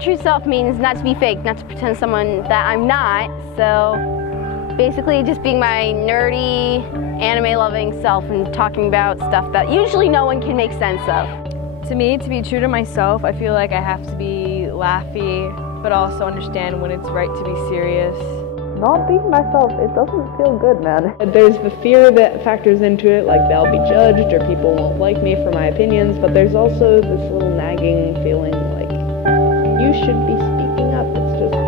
true self means not to be fake, not to pretend someone that I'm not. So basically just being my nerdy, anime-loving self and talking about stuff that usually no one can make sense of. To me, to be true to myself, I feel like I have to be laughy, but also understand when it's right to be serious. Not being myself, it doesn't feel good, man. There's the fear that factors into it, like they'll be judged or people won't like me for my opinions, but there's also this little nagging feeling like you should be speaking up.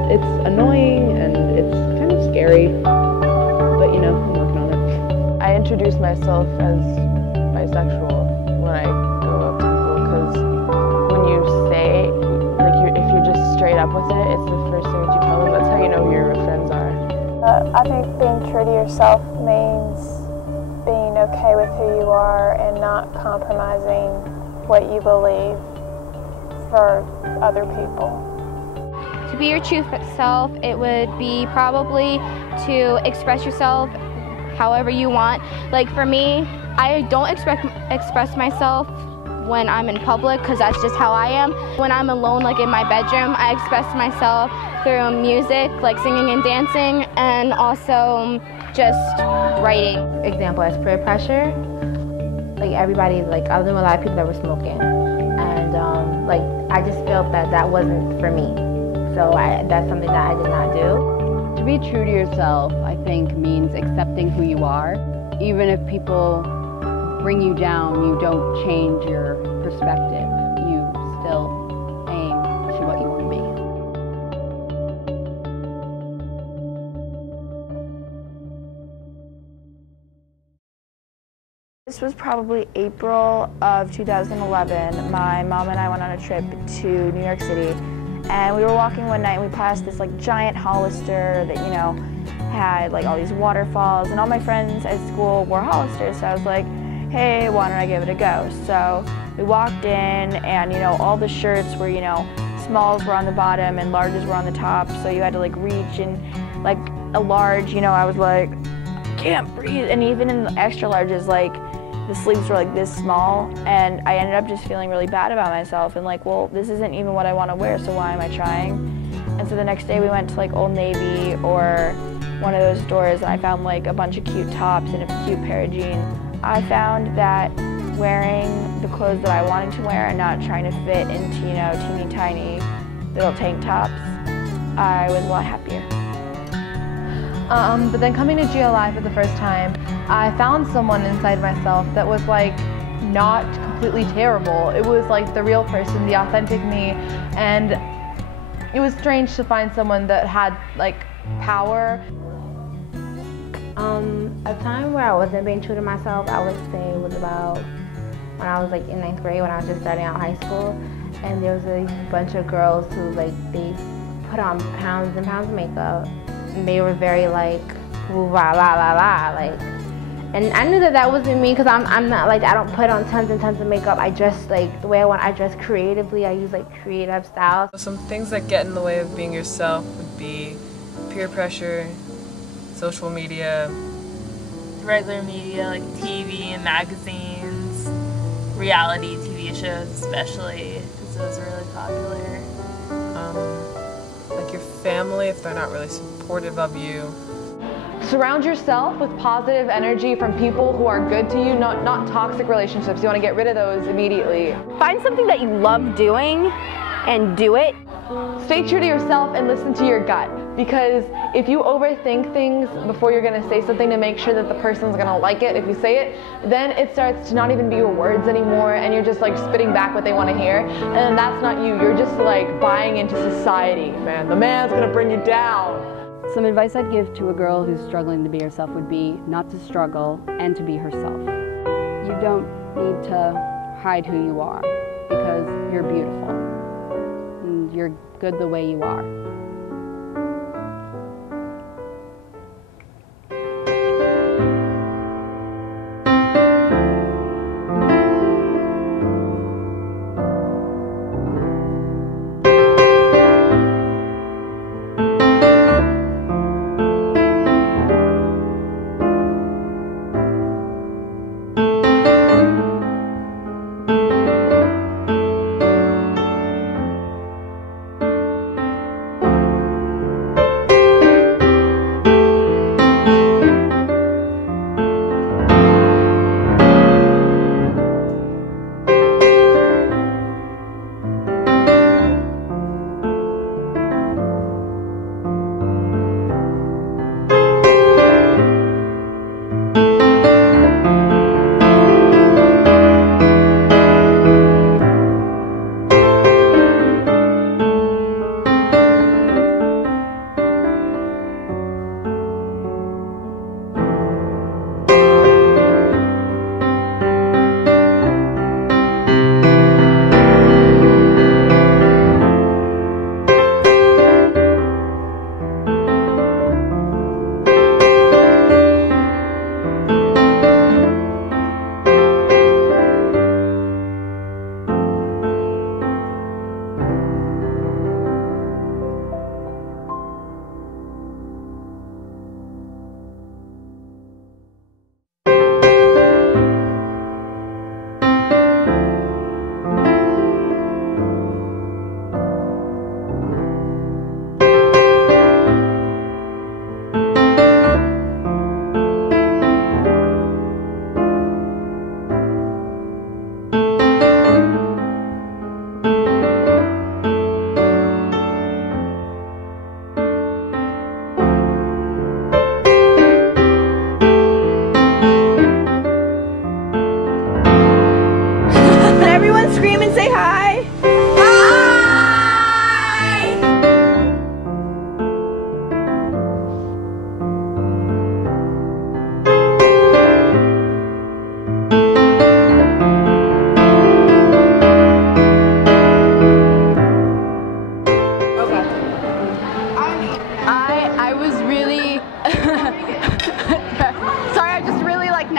It's annoying and it's kind of scary, but you know, I'm working on it. I introduce myself as bisexual when I go up to people, because when you say, like, if you're just straight up with it, it's the first thing that you tell them. That's how you know who your friends are. I think being true to yourself means being okay with who you are and not compromising what you believe for other people. To be your true self, it would be probably to express yourself however you want. Like for me, I don't express myself when I'm in public, because that's just how I am. When I'm alone, like in my bedroom, I express myself through music, like singing and dancing, and also just writing. Example as peer pressure, like everybody, like I knew a lot of people that were smoking, and like I just felt that that wasn't for me. So that's something that I did not do. To be true to yourself, I think, means accepting who you are. Even if people bring you down, you don't change your perspective. You still aim to what you want to be. This was probably April of 2011. My mom and I went on a trip to New York City, and we were walking one night and we passed this like giant Hollister that, you know, had like all these waterfalls, and all my friends at school wore Hollisters, so I was like, hey, why don't I give it a go? So we walked in, and you know, all the shirts were, you know, smalls were on the bottom and larges were on the top, so you had to like reach, and like a large, you know, I was like, can't breathe. And even in the extra larges, like the sleeves were like this small, and I ended up just feeling really bad about myself and like, well, this isn't even what I want to wear, so why am I trying? And so the next day we went to like Old Navy or one of those stores, and I found like a bunch of cute tops and a cute pair of jeans. I found that wearing the clothes that I wanted to wear and not trying to fit into, you know, teeny tiny little tank tops, I was a lot happier. But then coming to GLI for the first time, I found someone inside myself that was like not completely terrible. It was like the real person, the authentic me, and it was strange to find someone that had like power. A time where I wasn't being true to myself, I would say it was about when I was like in 9th grade, when I was just starting out high school, and there was a bunch of girls who like they put on pounds and pounds of makeup, and they were very like ooh, la la la la, like, and I knew that that wasn't me, because I'm not like, I don't put on tons and tons of makeup. I dress like the way I want. I dress creatively. I use like creative styles. Some things that get in the way of being yourself would be peer pressure, social media, regular media like TV and magazines, reality TV shows especially, because those are really popular. Like your family, if they're not really supportive of you. Surround yourself with positive energy from people who are good to you, not toxic relationships. You want to get rid of those immediately. Find something that you love doing and do it. Stay true to yourself and listen to your gut, because if you overthink things before you're going to say something to make sure that the person's going to like it if you say it, then it starts to not even be your words anymore, and you're just like spitting back what they want to hear, and then that's not you. You're just like buying into society. Man, the man's going to bring you down. Some advice I'd give to a girl who's struggling to be herself would be not to struggle and to be herself. You don't need to hide who you are, because you're beautiful. And you're good the way you are.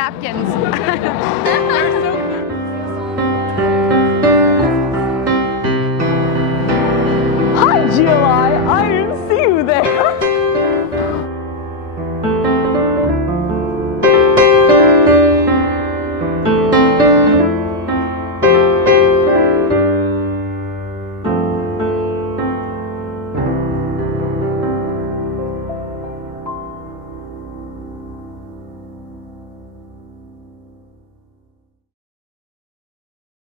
napkins. They're so